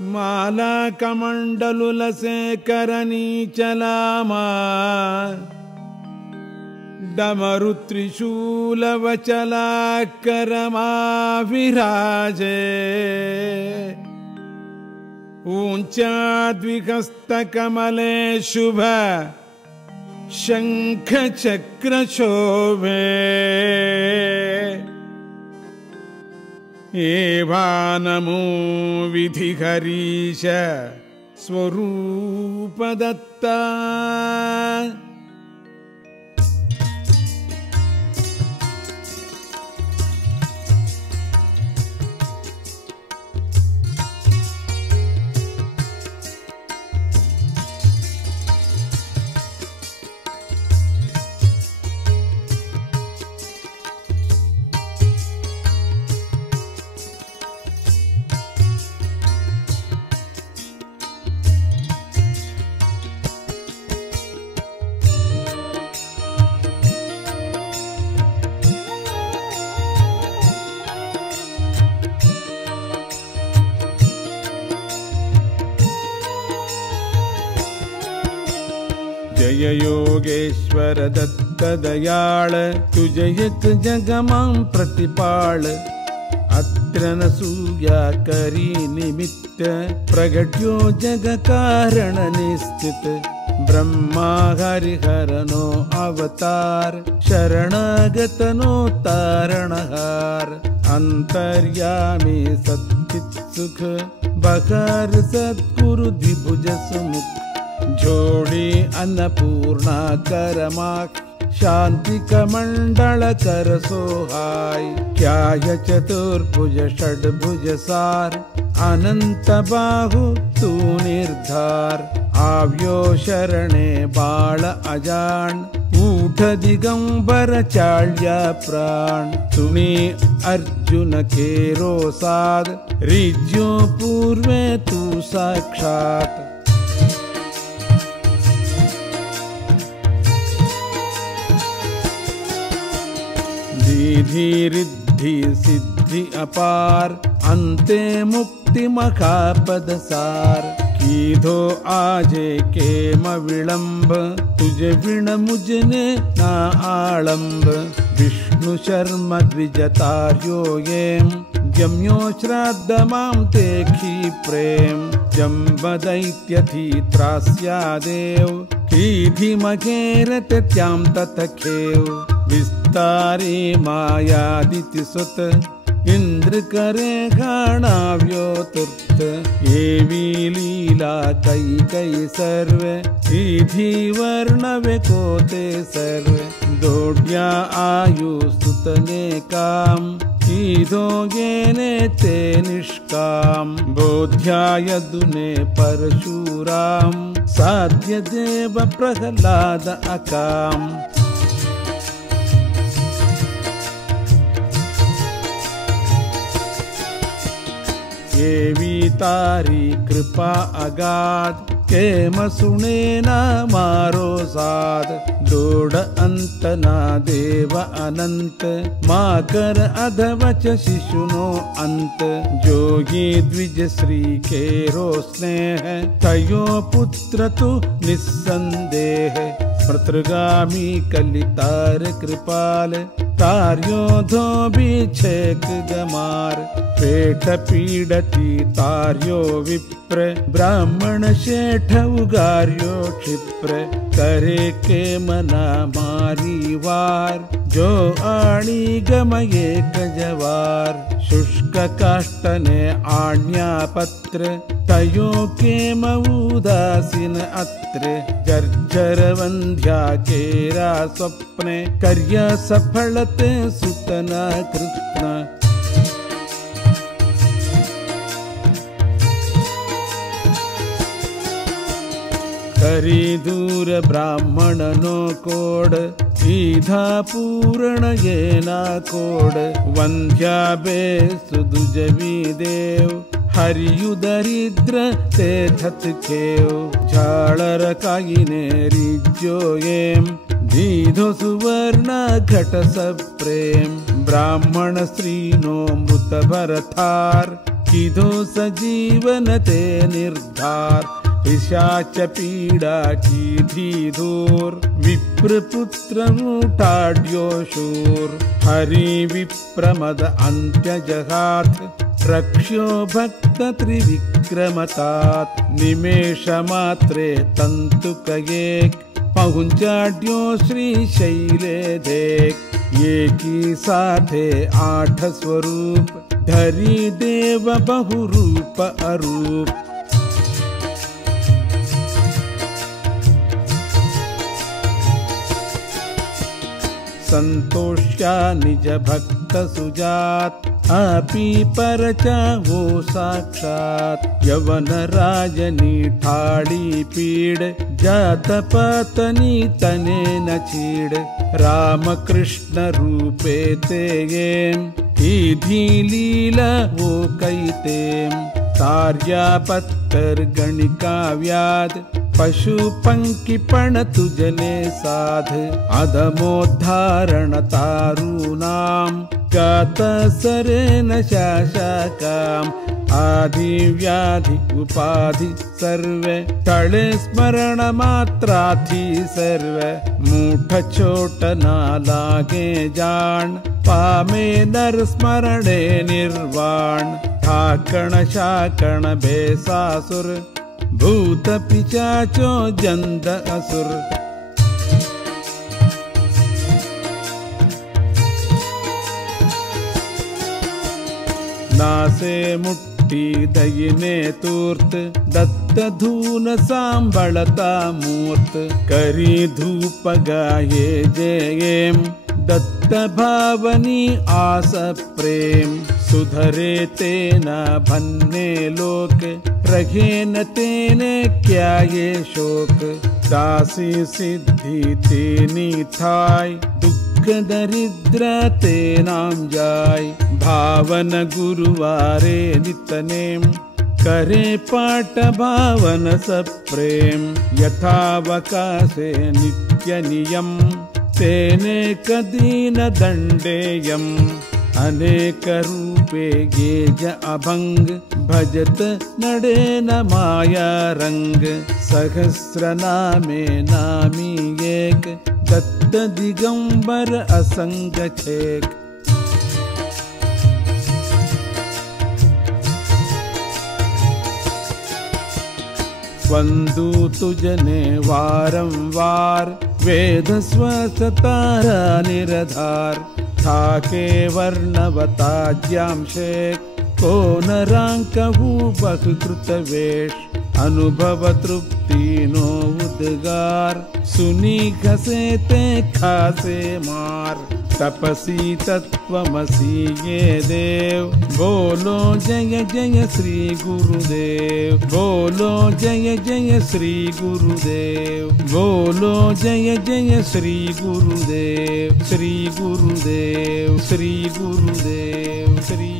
माला कमंडलुल से करनी चलामा डमरु त्रिशूल वचला करमा विराजे ऊंचा द्विहस्त कमले शुभ शंख चक्र शोभे एवानमो विधिहरीश स्वरूप दत्ता जय योगेश्वर दत्त दयाळ तुझयक जगमां प्रतिपाळ अत्र न सूया करी निमित्त प्रगट्यो जग कारण निस्थित ब्रह्मा हरिहरनो अवतार शरणागतनो तारणहार अंतर्यामी सच्चित् सुख बकार सद्गुरु द्विभुज सुमुख जोड़ी अन्नपूर्णा करमाक्ष शांति कमंडल कर सोहाय ख्याय चतुर्भुज षड्भुज सार अनंत बाहु तू निर्धार आव्यो शरणे बाळ अजान ऊठ दिगंबर चाಳ್ಯ प्राण तुनी अर्जुन केरो साध रिज्यो पूर्वे तू साक्षात रिद्धि रिद्धि सिद्धि अपार अंते मुक्ति मखापद सार कीधो आजे केम विलंब तुझे विण मुझने ना आलंब विष्णु शर्म द्विजतार्यो येम जम्यो श्राद्ध मां तेखी प्रेम जम्ब दैत्यथी त्रास्या देव कीधि मघेरत त्याम ततखेव विस्तारे मायादिति सुत इंद्र करे घाणाव्यो तुर्त एवी लीला कई कई सर्व ईधि वर्णवे कोते सर्व दोड्या आयु सुतने काम ईधो गेने ते निष्काम बोध्याय दुने परशुराम साध्य देव प्रहलाद अकाम एवी तारी कृपा अगाध केम सुने ना मारो साध दोड अंत ना देव अनंत माकर अधवच शिशुनो अंत जोगी द्विज श्री केरो स्नेह तयो पुत्र तु निस्संदेह प्रतृगामी कलितार कृपाल तार्यो धोबी छेक गमार पेट पीडती तार्यो विप्र ब्राह्मण शेठ उगार्यो क्षिप्र करे के मना मारी वार जो आणी गमये कजवार शुष्क काष्टने आण्या पत्र तयो के उदासीन अत्र जर्जर वंध्या केरा स्वप्ने कर्य सफलते सुतना कृष्ण करी दूर ब्राह्मण नो कोड ईधा पूर्ण येना कोड वंध्या बे सुदुजवी देव हरियु दरिद्र ते थत खेव झालर काईने रिज्यो येम दीधो सुवर्ण घट सब प्रेम ब्राह्मण स्त्री नो मृत भरथार किधो सजीवन ते निर्धार पिशाच पीड़ा की थी दूर विप्रपुत्र मूठाड्यो शूर हरि विप्रमद अंत्य जगात रक्ष्यो भक्त त्रिविक्रमतात निमेष मात्रे तंतुकयेक पहुंचाड्यो श्री शैले देख एकी साथे 8 स्वरूप धरी देव बहुरूप अरूप संतोष्या निज भक्त सुजात आपी परचा वो साक्षात यवन राजनी ठाड़ी पीड़ जात पतनी तने न चीड़ राम कृष्ण रूपे तेयेम ईधी लीला वो कैतेम तार्या पत्तर गणिका व्याध पशु पंकिपण तुजने साध अधमोद्धारण तारूणाम गात सरेन शाशाकाम आदि व्याधि उपाधि सर्वे टळे स्मरण मात्राथी सर्वे मूठ छोट ना लागे जान पामे नर स्मरणे निर्वाण ठाकण शाकण भेसासुर भूत पिशाचो जंद असुर नासे मुट्टी दयिने तूर्त दत्त धून सांबळता मूर्त करी धूप गाये जयेम दत्त भावनी आस प्रेम सुधरे तेना भन्ने लोक रघेन तेने क्या ये शोक दासी सिद्धि तेनी थाय दुख दरिद्र तेनाम जाय भावन गुरुवारे नितनेम करे पाठ भावन सप्रेम यथावकाशे नित्य नियम तेने कदीन दंडेयम अनेक रूपे गेज अभंग भजत नडे न माया रंग सहस्र नामे नामी एक दत्त दिगंबर असंग छेक वंदू तुझने वारंवार वेद स्वसतारा निरधार ठाके वर्णवताज्यांशे को न रांकहु बहुकृत वेश अनुभव तृप्ति नो उद्गार सुनी खसे ते खासे मार तपसी तत्वमसी ये देव बोलो जय जय श्री गुरुदेव बोलो जय जय श्री गुरुदेव बोलो जय जय श्री गुरुदेव श्री गुरुदेव श्री गुरुदेव श्री